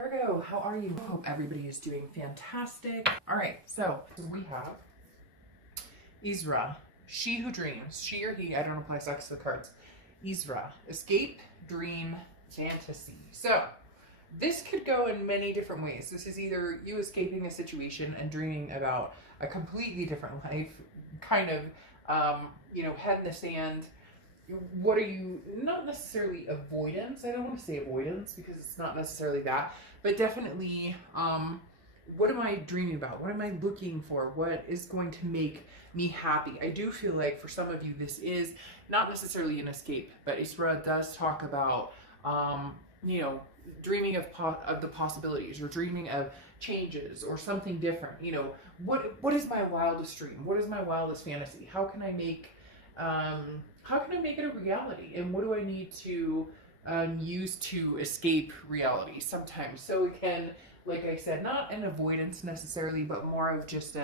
Virgo, how are you? Hope everybody is doing fantastic. All right, so we have Isra, she who dreams, she or he, I don't apply sex to the cards. Isra, escape, dream, fantasy. So this could go in many different ways. This is either you escaping a situation and dreaming about a completely different life, kind of, head in the sand. What are you, not necessarily avoidance, I don't want to say avoidance because it's not necessarily that, but definitely what am I dreaming about, what am I looking for, what is going to make me happy. I do feel like for some of you this is not necessarily an escape, but Isra does talk about dreaming of the possibilities, or dreaming of changes or something different. What is my wildest dream, what is my wildest fantasy, how can I make it a reality, and what do I need to use to escape reality sometimes? So again, like I said, not an avoidance necessarily, but more of just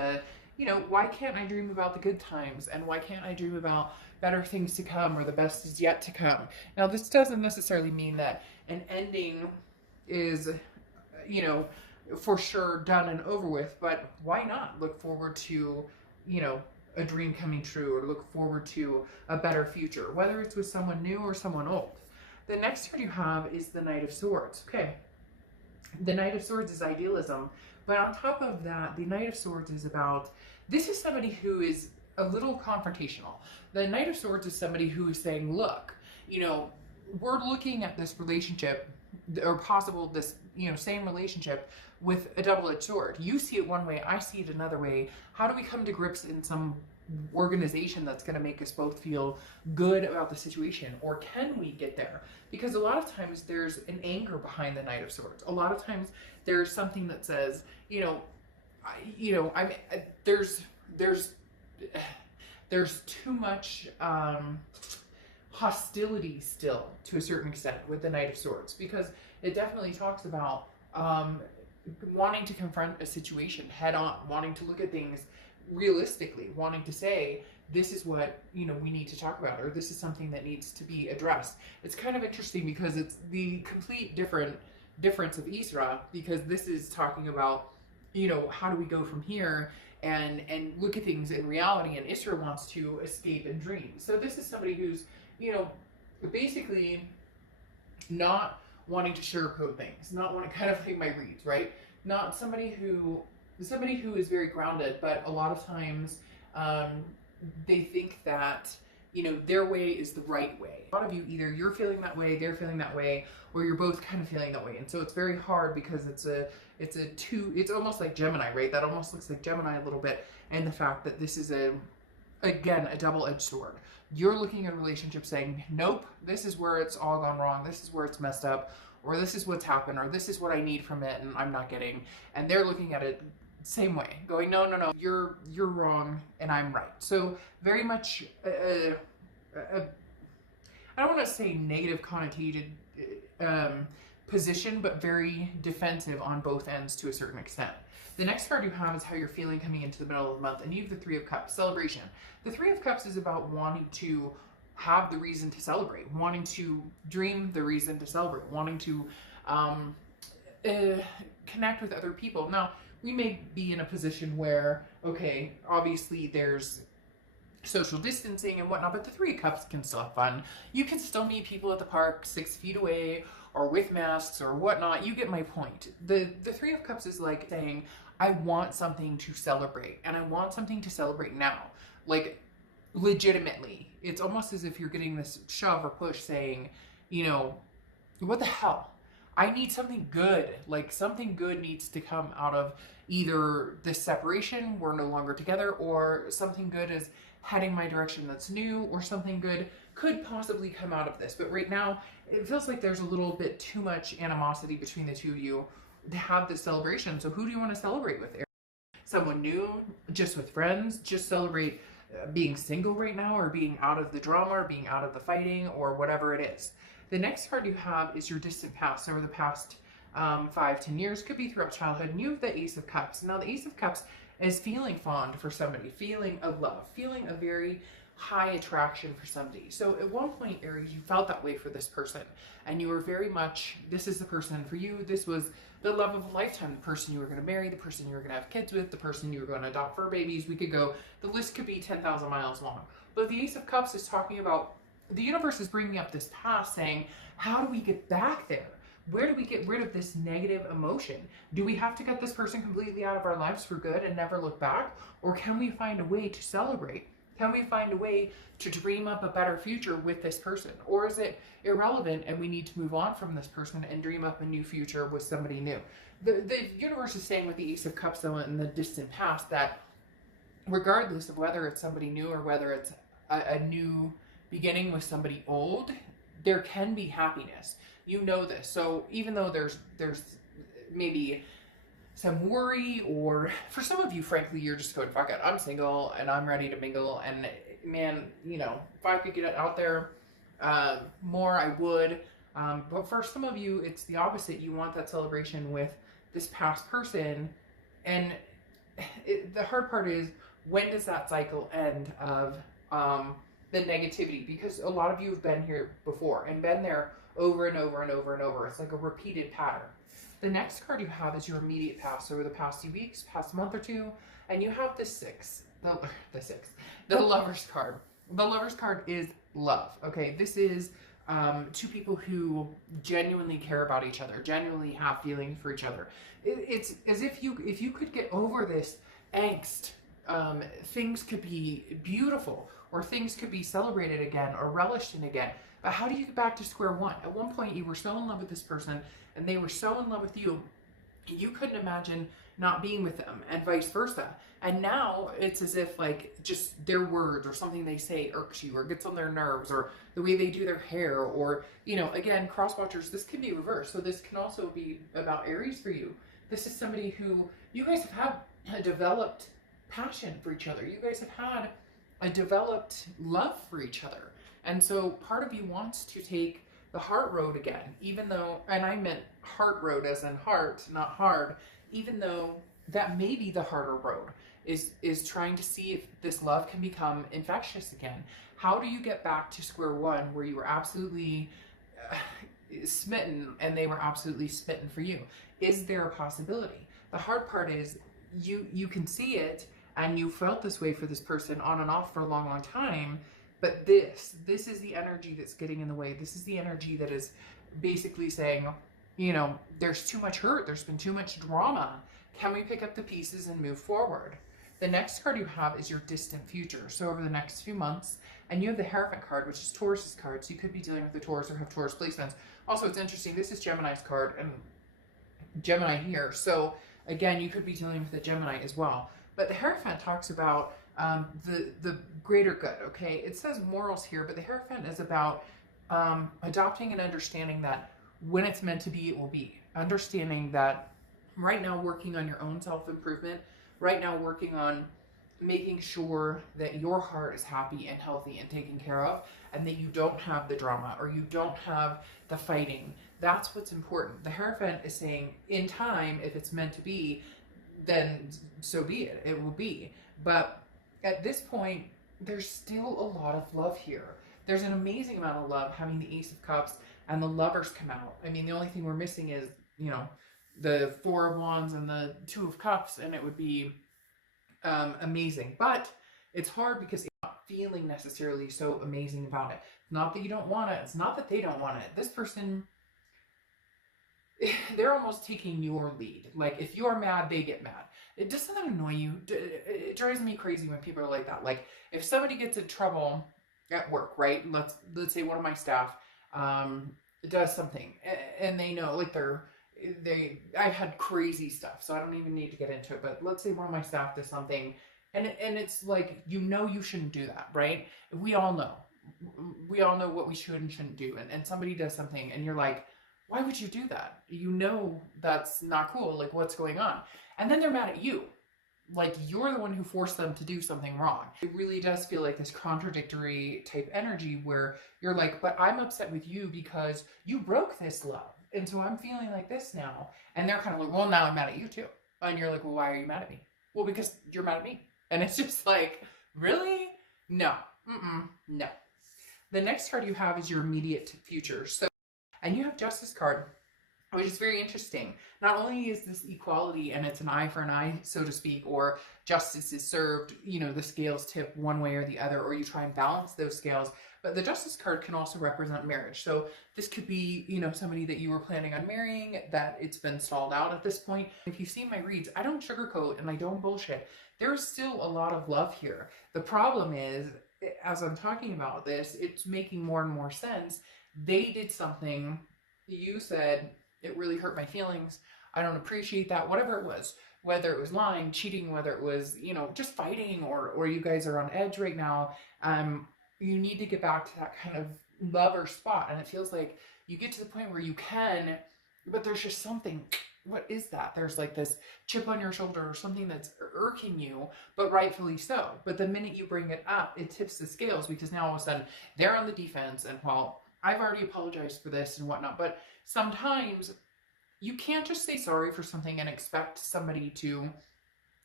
why can't I dream about the good times, and why can't I dream about better things to come, or the best is yet to come? Now, this doesn't necessarily mean that an ending is, for sure done and over with, but why not look forward to, a dream coming true, or look forward to a better future, whether it's with someone new or someone old. The next card you have is the Knight of Swords. Okay, the Knight of Swords is idealism, but on top of that, the Knight of Swords is about, this is somebody who is a little confrontational. The Knight of Swords is somebody who is saying, look, we're looking at this relationship, or possible this, same relationship, with a double-edged sword. You see it one way, I see it another way. How do we come to grips in some organization that's going to make us both feel good about the situation? Or can we get there? Because a lot of times there's an anger behind the Knight of Swords. A lot of times there's something that says, there's too much hostility still, to a certain extent, with the Knight of Swords, because it definitely talks about wanting to confront a situation head on, wanting to look at things realistically, wanting to say, this is what we need to talk about, or this is something that needs to be addressed. It's kind of interesting because it's the complete difference of Isra, because this is talking about how do we go from here and look at things in reality, and Isra wants to escape and dream. So this is somebody who's basically not wanting to sugarcoat things, not wanting, kind of like my reads, right? Not somebody who is very grounded, but a lot of times they think that their way is the right way. A lot of you, either you're feeling that way, they're feeling that way, or you're both kind of feeling that way. And so it's very hard, because it's almost like Gemini, right? That almost looks like Gemini a little bit, and the fact that this is again a double-edged sword. You're looking at a relationship saying, nope, this is where it's all gone wrong, this is where it's messed up, or this is what's happened, or this is what I need from it and I'm not getting. And they're looking at it same way, going, no, you're wrong and I'm right. So very much I don't want to say negative connotated position, but very defensive on both ends to a certain extent. The next card you have is how you're feeling coming into the middle of the month, and you have the Three of Cups, celebration. The Three of Cups is about wanting to have the reason to celebrate, wanting to dream the reason to celebrate, wanting to connect with other people. Now, we may be in a position where, okay, obviously there's social distancing and whatnot, but the Three of Cups can still have fun. You can still meet people at the park 6 feet away, or with masks or whatnot. You get my point. The Three of Cups is like saying, I want something to celebrate, and I want something to celebrate now, like legitimately. It's almost as if you're getting this shove or push saying, what the hell? I need something good. Like, something good needs to come out of either this separation, we're no longer together, or something good is heading my direction that's new, or something good could possibly come out of this. But right now, it feels like there's a little bit too much animosity between the two of you to have this celebration. So who do you want to celebrate with? Someone new? Just with friends? Just celebrate being single right now, or being out of the drama, or being out of the fighting, or whatever it is. The next card you have is your distant past, over the past 5-10 years, could be throughout childhood, and you have the Ace of Cups. Now, the Ace of Cups is feeling fond for somebody, feeling a love, feeling a very high attraction for somebody. So at one point, Aries, you felt that way for this person, and you were very much, this is the person for you. This was the love of a lifetime, the person you were going to marry, the person you were going to have kids with, the person you were going to adopt fur babies. We could go, the list could be 10,000 miles long. But the Ace of Cups is talking about, the universe is bringing up this past, saying, how do we get back there? Where do we get rid of this negative emotion? Do we have to get this person completely out of our lives for good and never look back? Or can we find a way to celebrate? Can we find a way to dream up a better future with this person? Or is it irrelevant and we need to move on from this person and dream up a new future with somebody new? The universe is saying with the Ace of Cups, though, in the distant past, that regardless of whether it's somebody new or whether it's a new beginning with somebody old, there can be happiness. You know this. So even though there's maybe some worry, or for some of you, frankly, you're just going, fuck it, I'm single and I'm ready to mingle, and man, you know, if I could get it out there more, I would. But for some of you, it's the opposite. You want that celebration with this past person, and the hard part is, when does that cycle end of the negativity? Because a lot of you have been here before and been there over and over and over and over. It's like a repeated pattern. The next card you have is your immediate past, over the past few weeks, past month or two, and you have the Lover's card. The Lover's card is love. Okay, this is two people who genuinely care about each other, genuinely have feelings for each other. It's as if you could get over this angst, things could be beautiful, or things could be celebrated again or relished in again. But how do you get back to square one? At one point, you were so in love with this person and they were so in love with you, you couldn't imagine not being with them, and vice versa. And now it's as if, like, just their words or something they say irks you or gets on their nerves, or the way they do their hair, or, you know, again, cross watchers, this can be reversed. So this can also be about Aries for you. This is somebody who you guys have had a developed passion for each other. You guys have had a developed love for each other. And so part of you wants to take the heart road again, even though, and I meant heart road as in heart, not hard, even though that may be the harder road, is trying to see if this love can become infectious again. How do you get back to square one where you were absolutely smitten and they were absolutely smitten for you? Is there a possibility? The hard part is you can see it, and you felt this way for this person on and off for a long, long time. But this is the energy that's getting in the way. This is the energy that is basically saying, you know, there's too much hurt. There's been too much drama. Can we pick up the pieces and move forward? The next card you have is your distant future. So over the next few months, and you have the Hierophant card, which is Taurus's card. So you could be dealing with a Taurus or have Taurus placements. Also, it's interesting. This is Gemini's card, and Gemini here. So again, you could be dealing with a Gemini as well. But the Hierophant talks about the greater good, okay? It says morals here, but the Hierophant is about adopting and understanding that when it's meant to be, it will be. Understanding that right now, working on your own self-improvement, right now working on making sure that your heart is happy and healthy and taken care of, and that you don't have the drama or you don't have the fighting. That's what's important. The Hierophant is saying, in time, if it's meant to be, then so be it. It will be. But at this point, there's still a lot of love here. There's an amazing amount of love having the Ace of Cups and the Lovers come out. I mean, the only thing we're missing is, you know, the Four of Wands and the Two of Cups, and it would be amazing. But it's hard because you're not feeling necessarily so amazing about it. Not that you don't want it. It's not that they don't want it. This person, they're almost taking your lead. Like, if you're mad, they get mad. Doesn't that annoy you? It drives me crazy when people are like that. Like, if somebody gets in trouble at work, right? Let's say one of my staff does something, and they know, like, I've had crazy stuff, so I don't even need to get into it. But let's say one of my staff does something, and it's like, you know, you shouldn't do that, right? We all know what we should and shouldn't do. And somebody does something, and you're like, why would you do that? You know that's not cool. Like, what's going on? And then they're mad at you. Like, you're the one who forced them to do something wrong. It really does feel like this contradictory type energy where you're like, but I'm upset with you because you broke this love. And so I'm feeling like this now. And they're kind of like, well, now I'm mad at you too. And you're like, well, why are you mad at me? Well, because you're mad at me. And it's just like, really? No. No. The next card you have is your immediate future. So, and you have Justice card. which is very interesting. Not only is this equality and it's an eye for an eye, so to speak, or justice is served, the scales tip one way or the other, or you try and balance those scales, but the justice card can also represent marriage. So this could be, somebody that you were planning on marrying, that it's been stalled out at this point. If you've seen my reads, I don't sugarcoat and I don't bullshit. There's still a lot of love here. The problem is, as I'm talking about this, it's making more and more sense. They did something, you said, it really hurt my feelings. I don't appreciate that. Whatever it was, whether it was lying, cheating, whether it was, just fighting, or you guys are on edge right now. You need to get back to that kind of lover spot. And it feels like you get to the point where you can, but there's just something. What is that? There's like this chip on your shoulder or something that's irking you, but rightfully so. But the minute you bring it up, it tips the scales, because now all of a sudden they're on the defense. And well, I've already apologized for this and whatnot, but sometimes you can't just say sorry for something and expect somebody to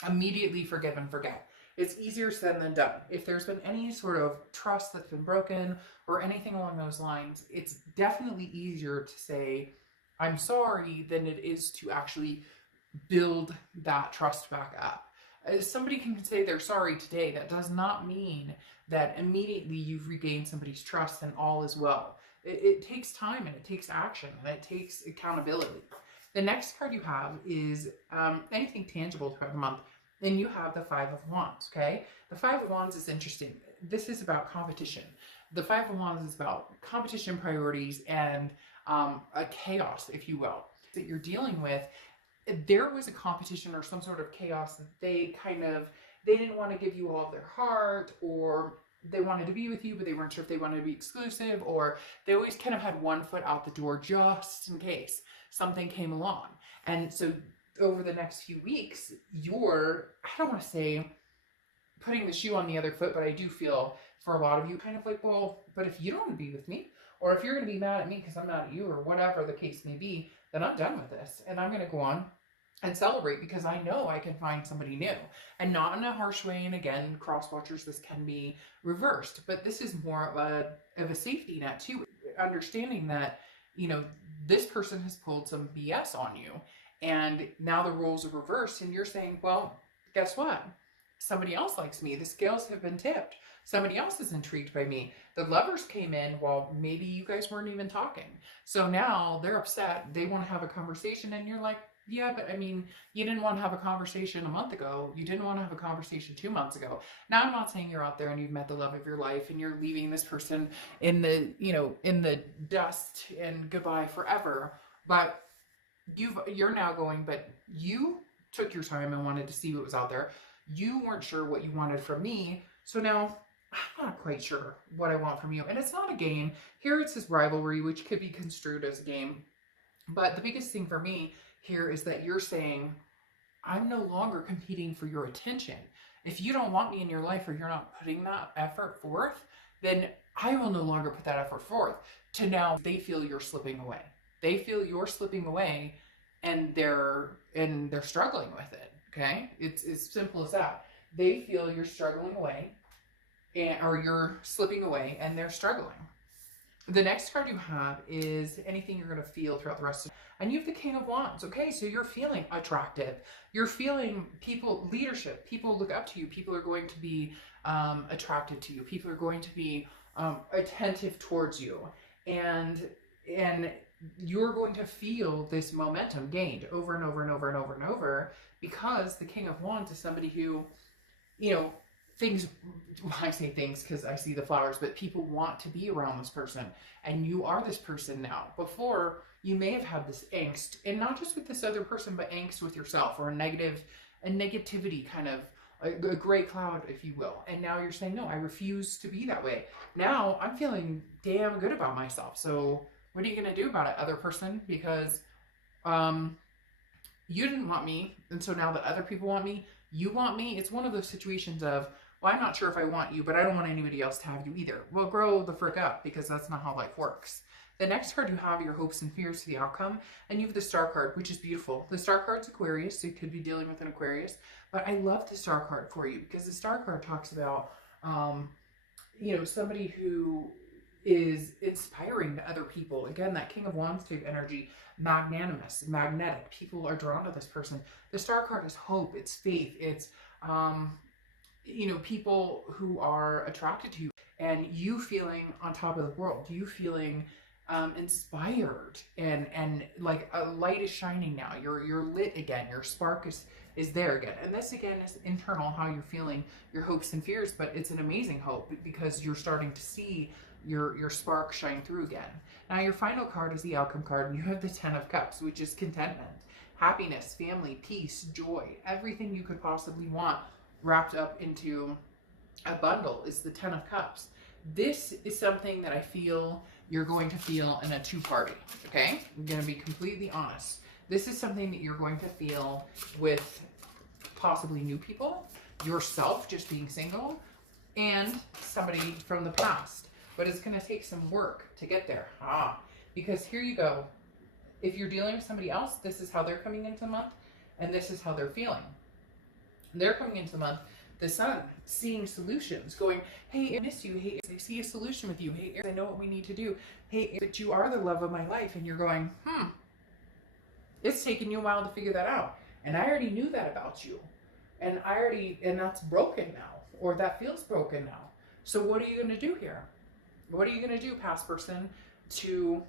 immediately forgive and forget. It's easier said than done. If there's been any sort of trust that's been broken or anything along those lines, it's definitely easier to say, I'm sorry, than it is to actually build that trust back up. Somebody can say they're sorry today. That does not mean that immediately you've regained somebody's trust and all is well. It takes time, and it takes action, and it takes accountability. The next card you have is anything tangible throughout the month. Then you have the Five of Wands, okay? The Five of Wands is interesting. This is about competition. The Five of Wands is about competition, priorities, and a chaos, if you will, that you're dealing with. There was a competition or some sort of chaos that they didn't want to give you all of their heart, or they wanted to be with you, but they weren't sure if they wanted to be exclusive, or they always kind of had one foot out the door just in case something came along. And so over the next few weeks, you're, I don't want to say putting the shoe on the other foot, but I do feel for a lot of you kind of like, well, but if you don't want to be with me, or if you're going to be mad at me because I'm mad at you, or whatever the case may be, then I'm done with this. And I'm going to go on and celebrate, because I know I can find somebody new, and not in a harsh way. And again, cross watchers, this can be reversed, but this is more of a safety net too. Understanding that, this person has pulled some BS on you, and now the roles are reversed, and you're saying, well, guess what? Somebody else likes me. The scales have been tipped. Somebody else is intrigued by me. The lovers came in while maybe you guys weren't even talking. So now they're upset. They want to have a conversation, and you're like, yeah, but I mean, you didn't want to have a conversation a month ago. You didn't want to have a conversation 2 months ago. Now, I'm not saying you're out there and you've met the love of your life and you're leaving this person in the dust and goodbye forever. But you're now going, but you took your time and wanted to see what was out there. You weren't sure what you wanted from me. So now I'm not quite sure what I want from you. And it's not a game. Here it's this rivalry, which could be construed as a game. But the biggest thing for me here is that you're saying, I'm no longer competing for your attention. If you don't want me in your life, or you're not putting that effort forth, then I will no longer put that effort forth. To now they feel you're slipping away. They feel you're slipping away, and they're struggling with it. Okay? It's as simple as that. They feel you're struggling away, or you're slipping away, and they're struggling. The next card you have is anything you're going to feel throughout the rest of, and you have the King of Wands. Okay, so you're feeling attractive. You're feeling leadership. People look up to you. People are going to be attracted to you. People are going to be attentive towards you, and you're going to feel this momentum gained over and over and over and over and over, because the King of Wands is somebody who, things, well, I say things because I see the flowers, but people want to be around this person, and you are this person now. Before, you may have had this angst, and not just with this other person, but angst with yourself, or a negativity kind of, a gray cloud, if you will. And now you're saying, no, I refuse to be that way. Now I'm feeling damn good about myself. So what are you going to do about it, other person? Because you didn't want me, and so now that other people want me, you want me. It's one of those situations of, well, I'm not sure if I want you, but I don't want anybody else to have you either. Well, grow the frick up, because that's not how life works. The next card you have your hopes and fears to the outcome, and you have the Star card, which is beautiful. The Star card's Aquarius, so you could be dealing with an Aquarius, but I love the Star card for you, because the Star card talks about, somebody who is inspiring to other people. Again, that King of Wands type energy, magnanimous, magnetic. People are drawn to this person. The Star card is hope, it's faith, it's people who are attracted to you, and you feeling on top of the world, you feeling inspired, and like a light is shining now. You're lit again. Your spark is there again. And this again is internal, how you're feeling, your hopes and fears, but it's an amazing hope because you're starting to see your spark shine through again. Now your final card is the Outcome card, and you have the Ten of Cups, which is contentment, happiness, family, peace, joy, everything you could possibly want wrapped up into a bundle is the Ten of Cups. This is something that I feel you're going to feel in a two-party, okay? I'm going to be completely honest. This is something that you're going to feel with possibly new people, yourself just being single, and somebody from the past. But it's going to take some work to get there. Because here you go. If you're dealing with somebody else, this is how they're coming into the month, and this is how they're feeling. They're coming into the month, the Sun, seeing solutions, going, hey, I miss you. Hey, I see a solution with you. Hey, I know what we need to do. Hey, but you are the love of my life. And you're going, it's taken you a while to figure that out. And I already knew that about you. And that's broken now, or that feels broken now. So what are you going to do here? What are you going to do, past person, to,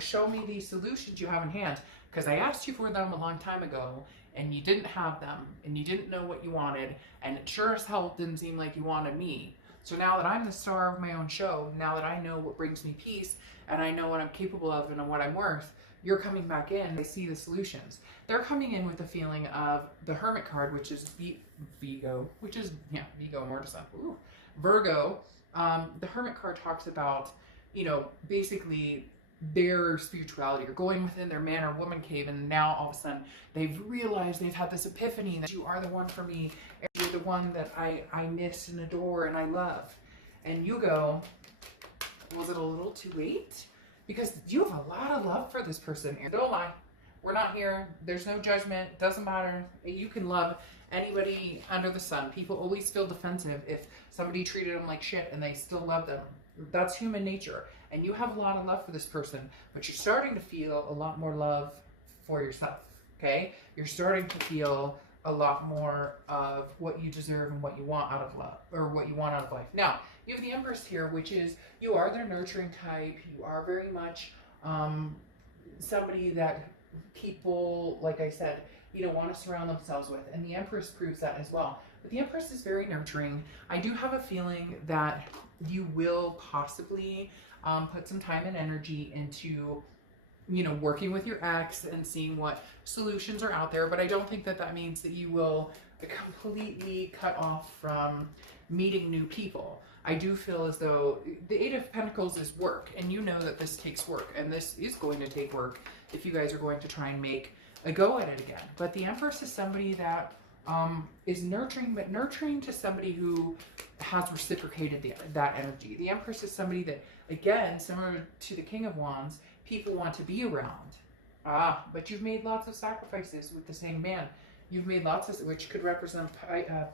show me these solutions you have in hand? Because I asked you for them a long time ago, and you didn't have them, and you didn't know what you wanted, and it sure as hell didn't seem like you wanted me. So now that I'm the star of my own show, now that I know what brings me peace, and I know what I'm capable of and what I'm worth, you're coming back in. I see the solutions. They're coming in with the feeling of the Hermit card, which is Virgo, Virgo, more to sun. Ooh. Virgo. The Hermit card talks about, basically their spirituality, or going within their man or woman cave, and now all of a sudden they've realized, they've had this epiphany that you are the one for me, and you're the one that I miss and adore and I love. And you go, was it a little too late? Because you have a lot of love for this person. Don't lie. We're not here. There's no judgment. Doesn't matter. You can love anybody under the sun. People always feel defensive if somebody treated them like shit and they still love them. That's human nature. And you have a lot of love for this person, but you're starting to feel a lot more love for yourself, okay? You're starting to feel a lot more of what you deserve and what you want out of love, or what you want out of life. Now, you have the Empress here, which is, you are their nurturing type. You are very much somebody that people, like I said, want to surround themselves with. And the Empress proves that as well. But the Empress is very nurturing. I do have a feeling that you will possibly put some time and energy into, working with your ex and seeing what solutions are out there. But I don't think that means that you will completely cut off from meeting new people. I do feel as though the Eight of Pentacles is work, and you know that this takes work, and this is going to take work if you guys are going to try and make a go at it again. But the Empress is somebody that is nurturing, but nurturing to somebody who has reciprocated that energy. The Empress is somebody that, again, similar to the King of Wands, people want to be around. But you've made lots of sacrifices with the same man. You've made lots of, which could represent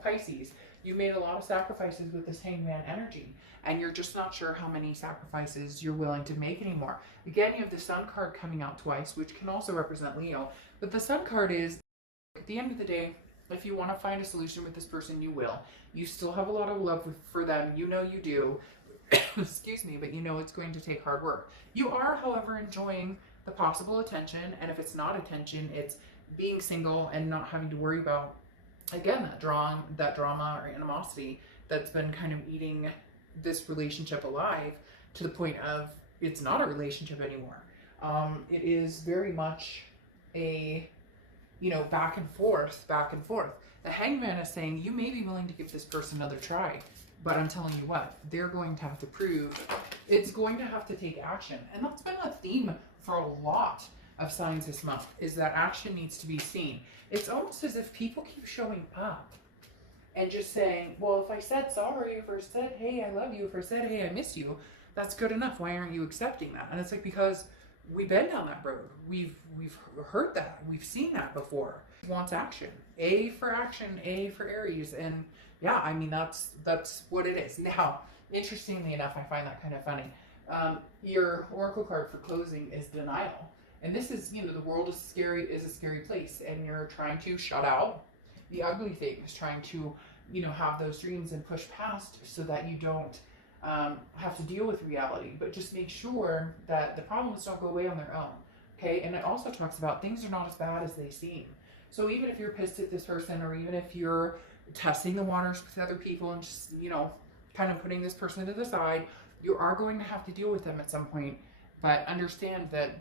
Pisces. You made a lot of sacrifices with this Hangman energy, and you're just not sure how many sacrifices you're willing to make anymore. Again, you have the Sun card coming out twice, which can also represent Leo. But the Sun card is, at the end of the day, if you want to find a solution with this person, you will. You still have a lot of love for them. You know you do. Excuse me, but you know it's going to take hard work. You are, however, enjoying the possible attention, and if it's not attention, it's being single and not having to worry about, again, that drama or animosity that's been kind of eating this relationship alive to the point of it's not a relationship anymore. It is very much a, back and forth. The Hangman is saying you may be willing to give this person another try, but I'm telling you what, they're going to have to prove, it's going to have to take action. And that's been a theme for a lot of signs this month, is that action needs to be seen. It's almost as if people keep showing up and just saying, well, if I said sorry, if I said, hey, I love you, if I said, hey, I miss you, that's good enough. Why aren't you accepting that? And it's like, because we've been down that road. We've heard that. We've seen that before. It wants action. A for action, A for Aries. And yeah, I mean, that's what it is. Now, interestingly enough, I find that kind of funny. Your oracle card for closing is denial. And this is, the world is a scary place, and you're trying to shut out the ugly things, trying to, have those dreams and push past so that you don't have to deal with reality. But just make sure that the problems don't go away on their own. Okay. And it also talks about things are not as bad as they seem. So even if you're pissed at this person, or even if you're testing the waters with other people and just, kind of putting this person to the side, you are going to have to deal with them at some point. But understand that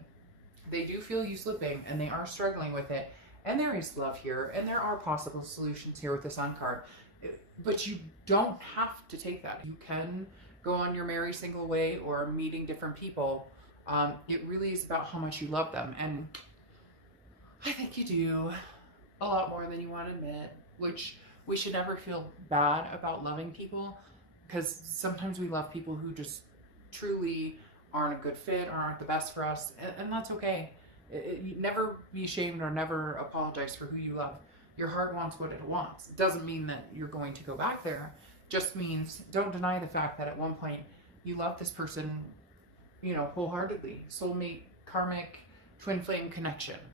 they do feel you slipping, and they are struggling with it. And there is love here, and there are possible solutions here with the Sun card. But you don't have to take that. You can go on your merry single way or meeting different people. It really is about how much you love them. And I think you do a lot more than you want to admit, which we should never feel bad about loving people, because sometimes we love people who just truly aren't a good fit or aren't the best for us, and that's okay. Never be ashamed or never apologize for who you love. Your heart wants what it wants. It doesn't mean that you're going to go back there. Just means don't deny the fact that at one point you love this person, wholeheartedly. Soulmate, karmic, twin flame connection.